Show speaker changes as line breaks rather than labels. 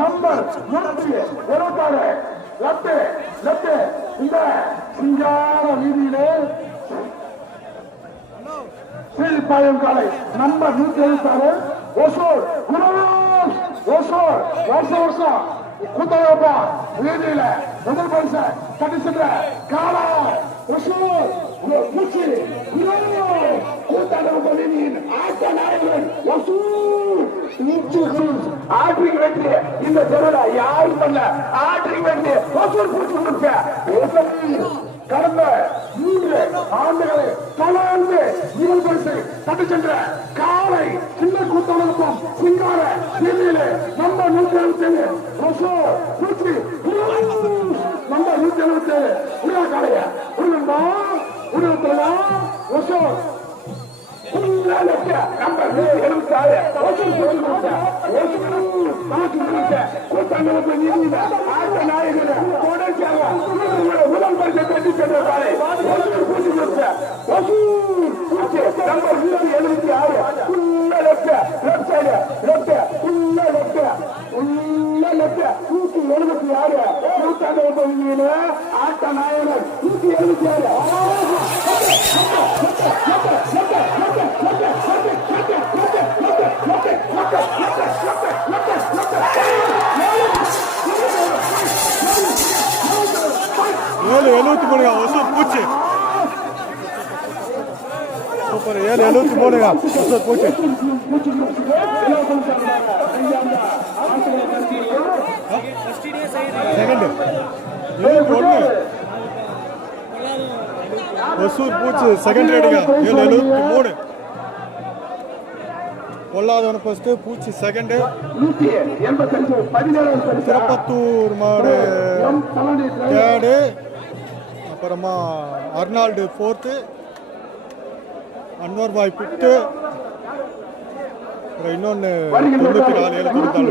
Number நூற்றி இருபத்தாறு left left இந்த சிங்கார வீதியிலே சீழ்பாயம் காலை நம்பர் நூற்றி எழுபத்தாறு ஒசூர் குருவாஸ் ஒசூர் வருஷம் வருஷம் கூத்தாயப்பா வீதியில முதல் பரிசு தட்டி சென்ற காலா ஒசூர் மூச்சு கூத்தாண்டவ வீதியின் ஆட்ட நாயகன் ஒசூர் மூச்சு ஆற்றிக்கு வெற்றி இந்த தெருவில் யாரும் பண்ணல. ஆற்றிக்கு வெற்றி ஒசூர் பூச்சி கொடுக்க. கடந்த மூன்று ஆண்டுகளை தொடர்ந்து முதல் தட்டு சென்ற காலை சின்ன கூட்டமைப்பும் சிங்கார வீதியிலே நம்ம நூற்றி எழுபத்தி ஏழு ஒசூர் பூச்சி நம்ம நூற்றி எழுபத்தி ஏழு உருவா காலைய உருவா உருவத்துல ஒசூர் ஆட்ட நாயகன் நூத்தி எழுபத்தி ஆறு.
ஏழு எழுபத்தி மூணுங்க. ஒசூர் பூச்சி. சூப்பர். ஏழு எழுபத்தி மூணுங்க. ஒசூர் பூச்சி. செகண்ட். எழுபத்தி ஒன்று. ஒசூர் பூச்சி. செகண்ட் ரேடுங்க ஏழு எழுபத்தி மூணு. பொல்லாதவன் ஃபர்ஸ்ட் பூச்சி செகண்டு திருப்பத்தூர் மாடு. தேர்டு. அப்புறமா அர்னால்டு ஃபோர்த்து அன்வர் பாய் பிட்டு அப்புறம் இன்னொன்று தொண்ணூற்றி நாலு ஏழு தொண்ணூற்றி